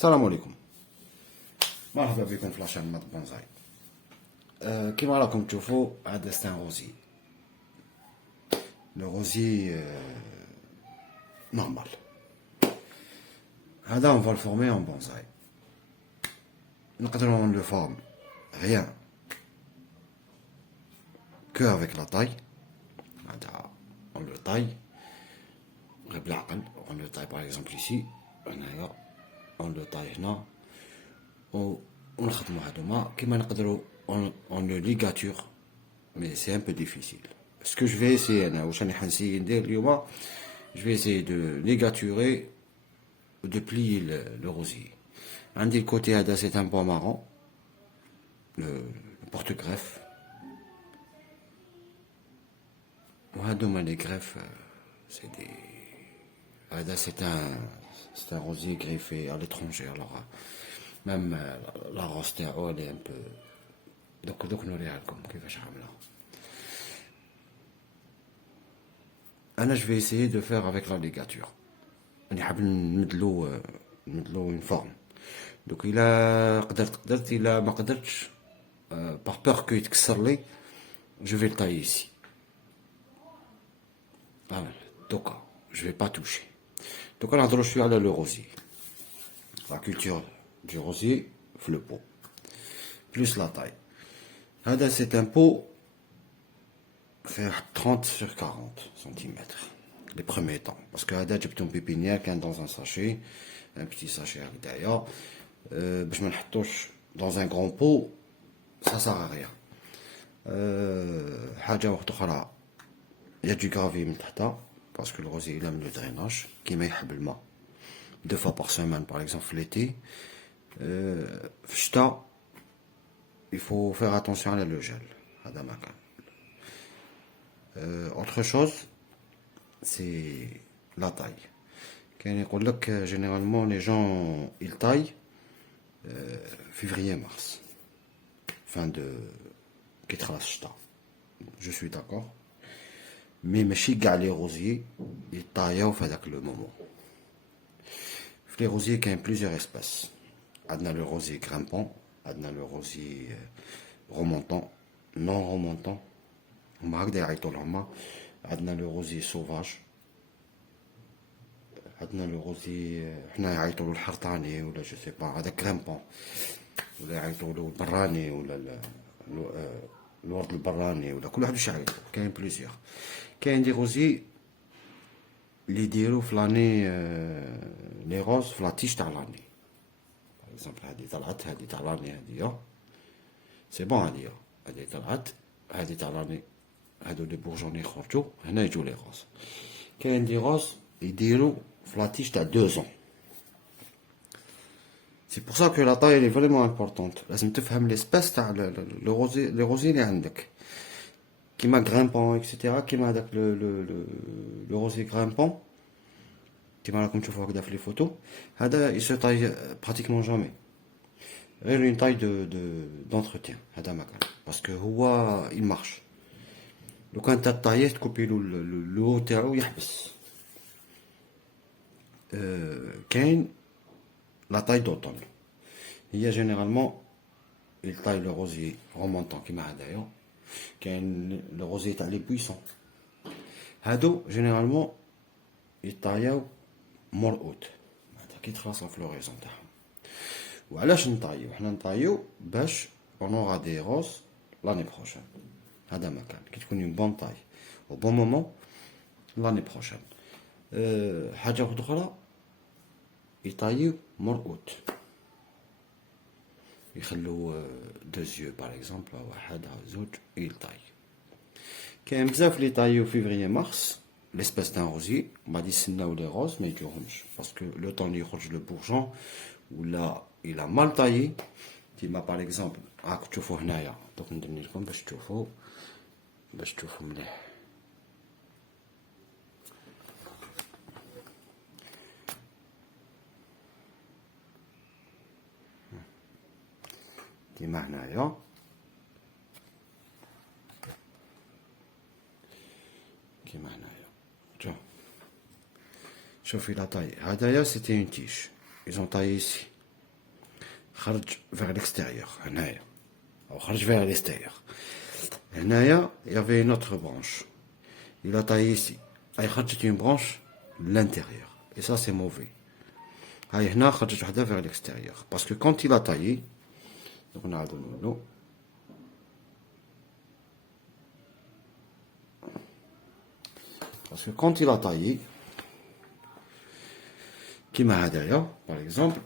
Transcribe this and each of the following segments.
السلام عليكم. مرحبا بكم في لاشين مات بونزاي. كيما راكم تشوفوا هذا ستان روزي. لو روزي نورمال. هذا on va le former en bonsaï. نقدروا on le forme rien que avec la taille. هذا on le taille غير بالعقل. On le taille par exemple ici هنايا. On le taille هنا ونخدموا هادوما كيما نقدروا on le ligature mais c'est un peu difficile. Ce que je vais essayer انا واش راني حنسيي ندير اليوم je vais essayer de ligaturer ou de plier le rosier. عندي الكوتي هذا c'est un bois marron, le porte-greffe. وهادوما les greffes c'est des هذا c'est un rosier greffé à l'étranger alors même la rosse تاعو elle est un peu دوك نوريها لكم كيفاش عامله. انا je vais essayer de faire avec la ligature. راني حاب نمدلو une forme. دوك الا قدرت الا ما قدرتش par peur que يتكسر لي je vais le tailler ici. Voilà, دوكا je vais pas toucher. دوكا نهضروا شويه على le rosier. La culture du rosier في le pot plus la taille. هذا c'est un pot fait 30 sur 40 cm les premiers temps parce que هذا جبتهم pépinière كان dans un sachet, un petit sachet هكذايا باش ما نحطوش dans un grand pot ça sert à rien. حاجه واحده اخرى il y a du gravier من تحت parce que le rosier il aime le drainage كيما يحب الماء 2 fois par semaine par exemple l'été. في الشتاء il faut faire attention à le gel. هذا ما كان. Autre chose c'est la taille. كان يقول لك généralement les gens ils taillent février mars fin de كي تخلص الشتاء. Je suis d'accord mais ماشي كاع لي روزيي يطاياو في هذاك لو مومون. في لي روزيي كاين plusieurs espèces. عندنا le rosier grimpant, عندنا le rosier remontant, non remontant. هما هكذا يعيطوا لهما. عندنا le rosier sauvage. عندنا le rosier حنا يعيطوا له الحرطاني ولا جو سي با هذا grimpant ولا يعيطوا له البراني ولا الورد البراني ولا كل واحد واش يعيطوا. كاين بليزيور. كاين دي روزي اللي يديروا في لاني لي روز في لاتيش تاع لاني. باغ اكزومبل هادي طلعت هادي تاع لاني هادي سي بون هادي طلعت هادي تاع لاني هادو لي بورجون يخرجوا هنا يجوا لي روز. كاين دي روز يديروا في لاتيش تاع 2 ans. C'est pour ça que la taille est vraiment importante. لازم تفهم l'espèce تاع le rosier les rosiers اللي عندك كيما grimpant etc. كيما هذاك le rosier grimpant كيما راكم تشوفوا هكذا في لي فوتو. هذا il se taille pratiquement jamais. غير une taille d'entretien. هذا ما كان parce que هو il marche. لو كان انت طاييه تكوبي له لو تاعو يحبس. كاين la taille d'automne. Il y a généralement il taille le rosier remontant كيما هذايا. كاين le rosier تاع لي buissons. هادو généralement يطاياو مور اوت كي تخلص لا فلوريزون تاعهم. وعلاش نطايو؟ حنا نطايو باش on aura des roses l'année prochaine. هذا ما كان كي تكون une bonne taille au bon moment l'année prochaine. حاجه واحده اخرى يطايو مور اوت يخلو 2 yeux par exemple واحد زوج يطاي. كاين بزاف لي طايو فيفري مارس l'espèce d'un rosier بعد يستناو لي روز ما يجيوهمش باسكو لو طون يخرج لو بورجون ولا il a mal taillé كيما par exemple راكم تشوفوا هنايا. دوك ندير لكم باش تشوفوا مليح. كيما هنايا شوفي لا taille. هدايا c'était une tige. Ils ont taillé ici. خرج vers l'extérieur هنايا او خرج vers l'extérieur. هنايا il y avait une autre branche, il a taillé ici, هاي خرجت une branche de l'intérieur et ça c'est mauvais. هاي هنا خرجت وحده vers l'extérieur parce que quand il a taillé, donc نعاودو نقولو parce que quand il a taillé كيما هدايا par exemple,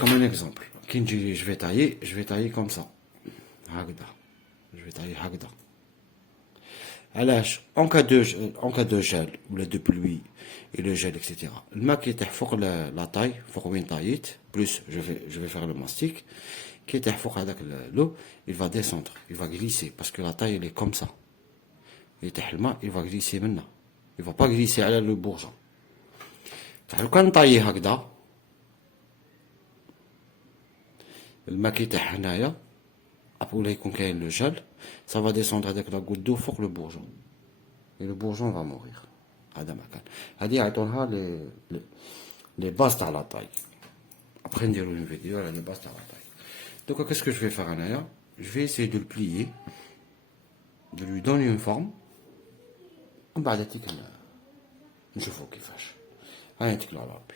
comme un exemple, كي نجي je vais tailler comme ça هكذا, je vais tailler هكذا. علاش en cas de gel ou de pluie et le gel etc. الماء كي يطيح فوق la taille, فوق وين طايت plus je vais faire le mastic, كي يطيح فوق هذاك l'eau, il va descendre, il va glisser parce que la taille elle est comme ça. يطيح الماء il va glisser منها, il va pas glisser على le bourgeon. لو كان نطايي هكذا الماء كي يطيح هنايا ولا يكون كاين لو جل, ça va descendre هذاك لا goutte d'eau فوق le bourgeon et le bourgeon va mourir. هذا ما كان. هذه يعطونها les bases تاع لا طاي. après نديرو une vidéo على les bases تاع لا طاي. donc qu'est-ce que je vais faire هنايا, je vais essayer de le plier, de lui donner une forme, ومن بعد هاتيك نشوفو كيفاش. هاي نتكلو على ربي.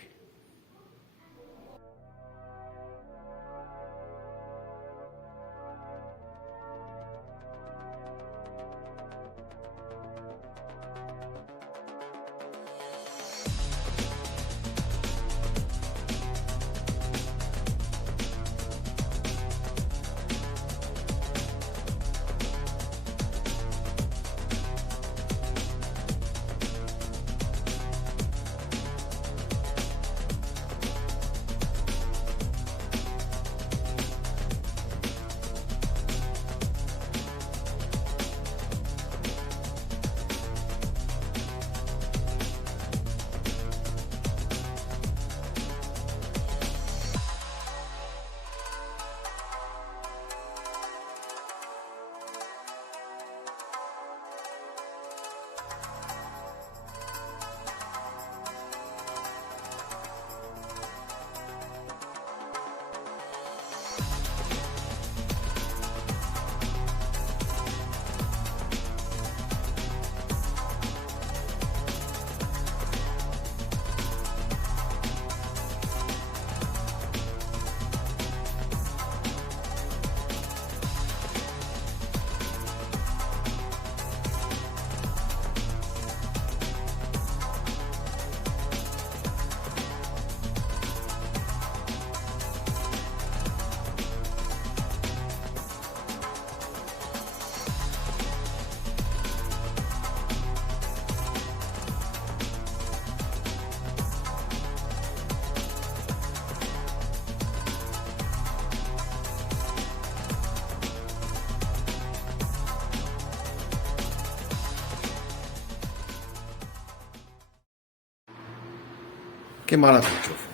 كيما راكم تشوفوا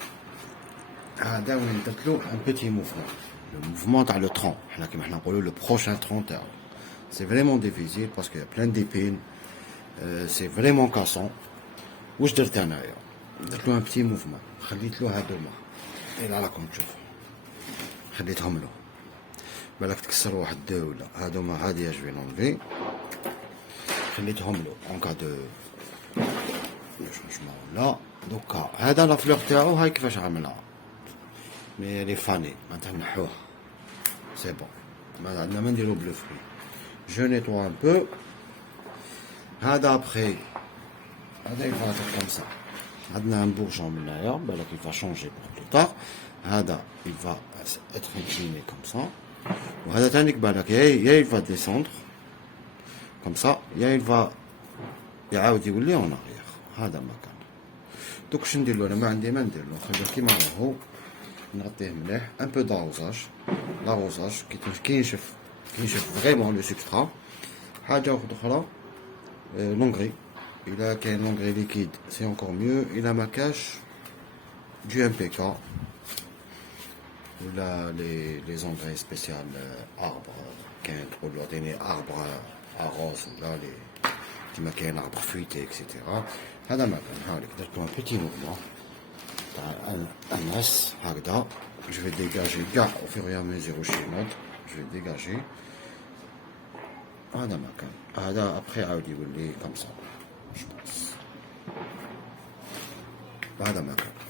هذا وين درتلو ان بيتي موفمون, لو موفمون تاع لو ترون, حنا كيما حنا نقولوا لو بروشان ترون تاعو. سي فريمون ديفيزيل باسكو يا بلان ديبين, سي فريمون كاسون. واش درت انايا, درتلو ان بيتي موفمون, خليتلو هادوما الى راكم تشوفوا, خليتهم له بالك تكسر واحد دو ولا هادوما. هادي جو في نونفي, خليتهم له اون كا دو شونجمون ولا. دوكا هذا لا فلور تاعو هاي كيفاش عاملها, مي لي فاني معناتها نحوه سي بون, ما عندنا ما نديرو بلو فروي. جو نيتوا ان بو. هذا ابخي هذا يفا كوم سا, عندنا ان بورجون من هنايا بالك يفا شونجي بور بلو طار. هذا يفا اتر انكليني كوم سا, وهذا تانيك بالك يا يفا ديسوندر كوم سا, يا يفا يعاود يولي اون اغيير. هذا ما كان. دوك واش ندير له, انا ما عندي ما ندير له, نخليه كيما راهو, نغطيه مليح, ان بو داروزاج. لاروزاج كي ينشف فريمون لو سبسترا. حاجه اخرى لونغري, الا كاين لونغري ليكيد سي انكور ميو, الا ما كاش دو ام بي كا ولا لي زونغري سبيسيال اربر, كاين تقول له عطيني اربر اروز ولا لي كيما كاين اربر فويتي اكسيتيرا. هذا ما كان. هاوليك درت له ان بيتي موفمون تاع الناس هكذا, je vais dégager gars au fur et à mesure où je monte. Je vais dégager. Après, comme ça, je pense.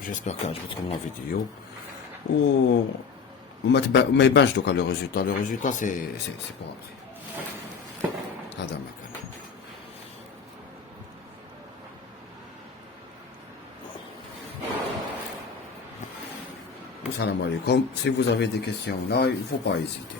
J'espère que je vais trouver la vidéo. Ou ما يبانش دوكا le résultat. Le résultat, c'est pour après. هذا مكان. Salam alaikum. Si vous avez des questions là, il ne faut pas hésiter.